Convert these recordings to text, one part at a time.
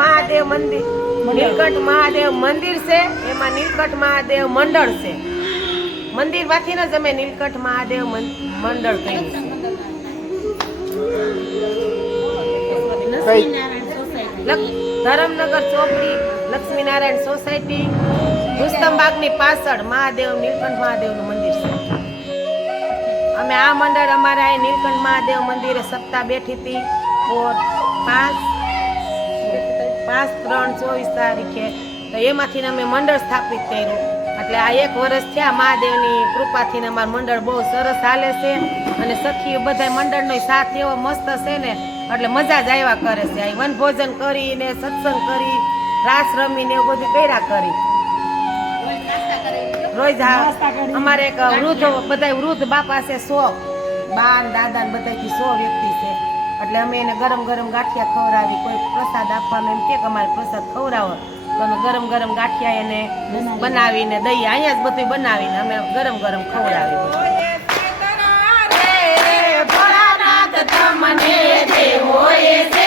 મહાદેવ મંદિર. નીલકંઠ મહાદેવ મંદિર છે એમાં નીલકંઠ મહાદેવ મંડળ છે. મંદિરમાંથી જ અમે નીલકંઠ મહાદેવ મંડળ કહ્યું ધરમનગર ચોકડી લક્ષ્મીનારાયણ સોસાયટી રુસ્તમબાગની પાછળ મહાદેવ નીલકંઠ મહાદેવનું મંદિર છે. અમે આ મંડળ અમારા અહીં નીલકંઠ મહાદેવ મંદિરે સપ્તાહ બેઠી હતી. ફોર પાંચ પાંચ, ત્રણ, ચોવીસ તારીખે. તો એમાંથી અમે મંડળ સ્થાપિત કર્યું. એટલે આ એક વર્ષ થયા મહાદેવની કૃપાથી અમારું મંડળ બહુ સરસ હાલે છે. અને સખીઓ બધા મંડળનો સાથ એવો મસ્ત છે ને, એટલે મજા જ આવ્યા કરે છે. અહીં વનભોજન કરીને સત્સંગ કરી, રાસ રમીને એવું બધું કર્યા કરી. રોજ અમારે એક વૃદ્ધ બધા વૃદ્ધ બાપા છે, સો. બાન દાદા ને બધાથી સો વ્યક્તિ એટલે અમે એને ગરમ ગરમ ગાંઠિયા ખવડાવી કોઈ પ્રસાદ આપવાનો એમ કે અમારે પ્રસાદ ખવડાવો. તો અમે ગરમ ગરમ ગાંઠિયા એને બનાવીને દઈએ અહીંયા જ બધું બનાવીને અમે ગરમ ગરમ ખવડાવી. તમને એ છે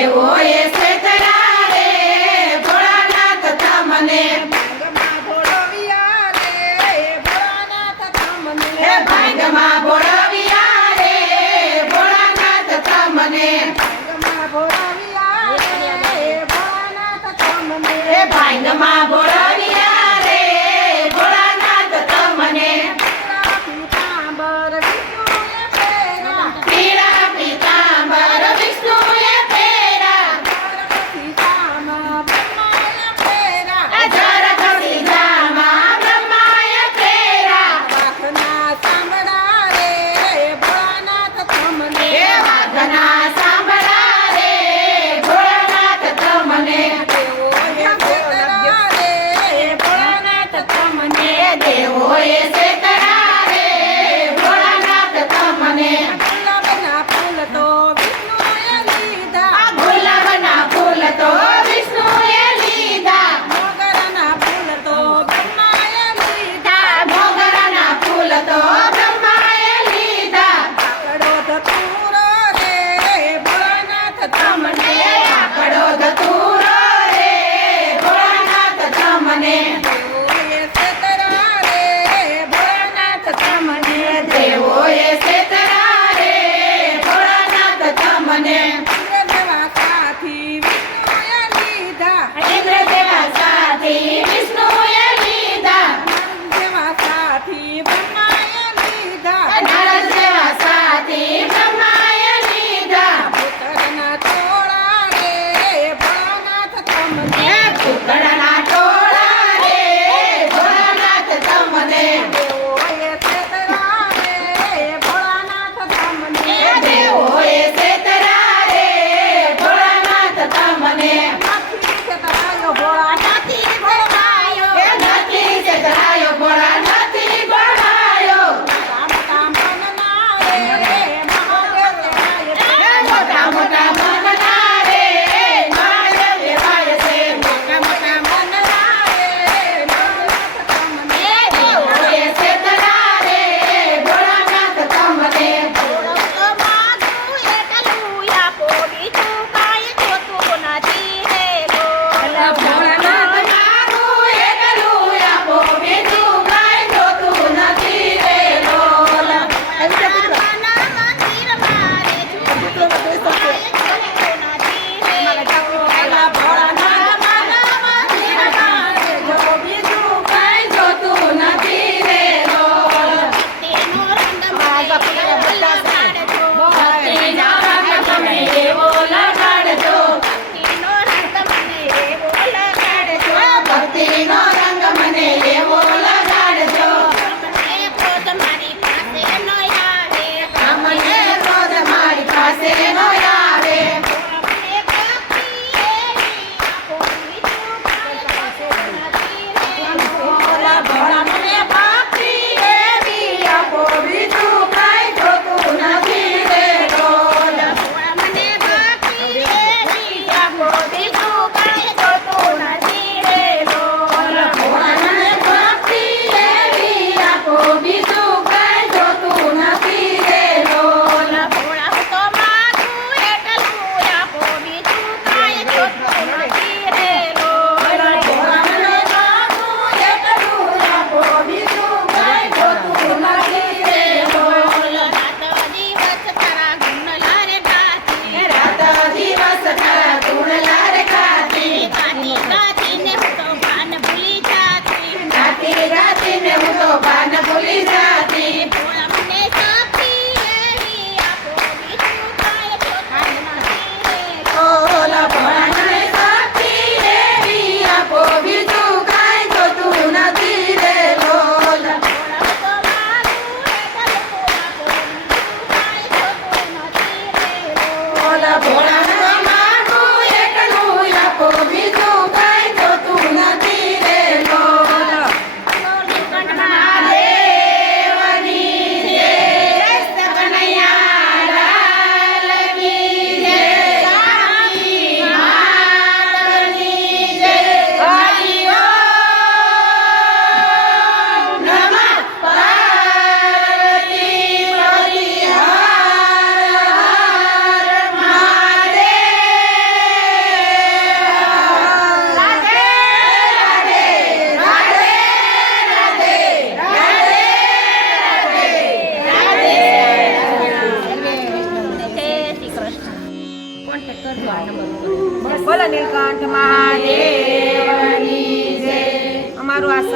તમને દેવોએ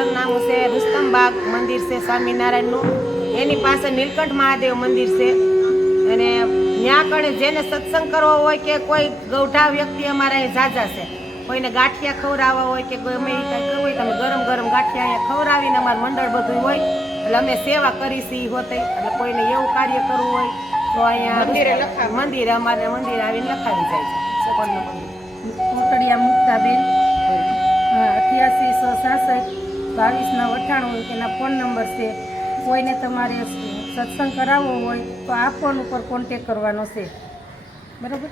સરનામું છે રુસ્તમબાગ મંદિર છે સ્વામિનારાયણનું. એની પાસે નીલકંઠ મહાદેવ મંદિર છે. અને ત્યાં કણે જેને સત્સંગ કરવો હોય કે કોઈ ગૌઠા વ્યક્તિ અમારા અહીં ઝાઝા છે. કોઈને ગાંઠિયા ખવડાવવા હોય કે ગમે એ કાંઈ કરવું હોય તમે ગરમ ગરમ ગાંઠિયા અહીંયા ખવડાવીને અમારું મંડળ બધું હોય. એટલે અમે સેવા કરીશી ઈ હોતે. એટલે કોઈને એવું કાર્ય કરવું હોય તો અહીંયા મંદિરે અમારે મંદિરે આવીને લખાવી જાય છે. કોટડિયા મુક્તાબેન. અઠ્યાસી સો સાસઠ. બાવીસના અઠ્ઠાણું એના ફોન નંબર છે, કોઈને તમારે સત્સંગ કરાવવો હોય તો આ ફોન ઉપર કોન્ટેક કરવાનો છે. બરાબર?